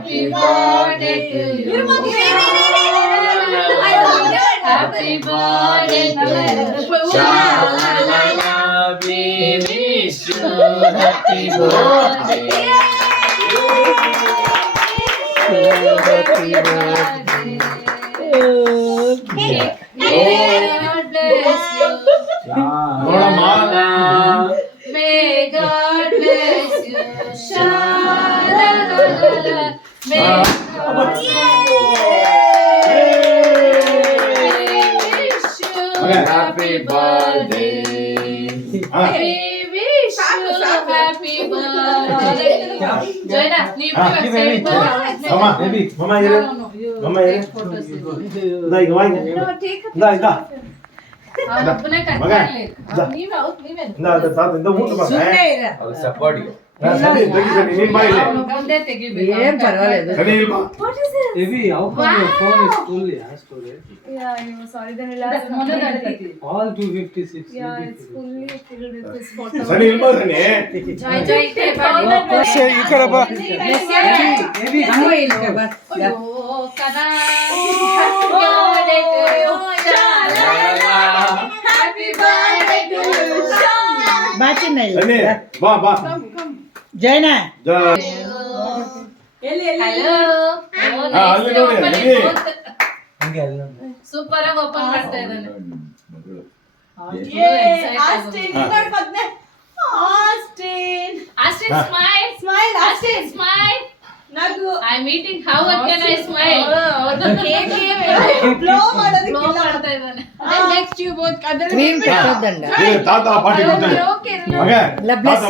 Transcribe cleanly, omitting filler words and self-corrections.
Happy birthday to you. Happy birthday to you. Sha-la-la-la, we wish you happy birthday. Happy birthday. God bless you. May God bless you. Sha-la-la-la-la. May God bless you. Happy birthday. We wish you happy birthday. Joina, leave your side. Mama, baby, mama here. Mama here. Da ಈಗ Y. Da. ಒಬ್ಬನೇ ಕಟ್ಟಾಗ್ಲಿ. Da ತಾತ ಇಂದ ಊಟ ಬಾ. ಅದು support ಸರಿ ತೆಗಿ ನೀನ್ ಬಾ ಇಲ್ಲಿ. ಒಂದೇ ತೆಗಿಬೇಕು. ಏನ್ ಪರವಾಗಿಲ್ಲ. ಸರಿ ಇಲ್ಲಿ ಬಾ. Evi, how come your phone is full? Yeah, storage. Yeah, I'm sorry. Then last All 256 yeah, GB. it's fully filled with this photo. ಸರಿ ಇಲ್ಲಿ ಬಾ ಸರಿ. ಜೈ ಜೈ ಈ ಕಡೆ ಬಾ. Evi, ಹಂಗ ಇಲ್ಲ ಬಾ. ಅಯ್ಯೋ ಕದಾ ಹ್ಯಾಪಿ ಬರ್ತ್ಡೇ ಟು ಯು ಬಾಚಿನ ಇಲ್ಲ. ಸರಿ ಬಾ ಬಾ. ಜೈನ. ಜೈ. ಹಲೋ ಅಲ್ಲಿ ನೋಡಿ, ಅಲ್ಲಿ. ಹಂಗೆ ಅಲ್ಲ. ಸೂಪರ್ ಆಗಿ ಓಪನ್ ಮಾಡ್ತಾ ಇದ್ದಾನೆ. Austin smile. Austin smile. I'm eating. How can I smile? Blow ಮಾಡ್ತಾ ಇದ್ದಾನೆ. ಕ್ರೀಮ್ ಕಟ್ಟೋದಂಡ. ತಾತ ಪಾರ್ಟಿ ಕೊಡ್ತಾನೆ. Okay. ಇಲ್ಲ ಬ್ಲೆಸ್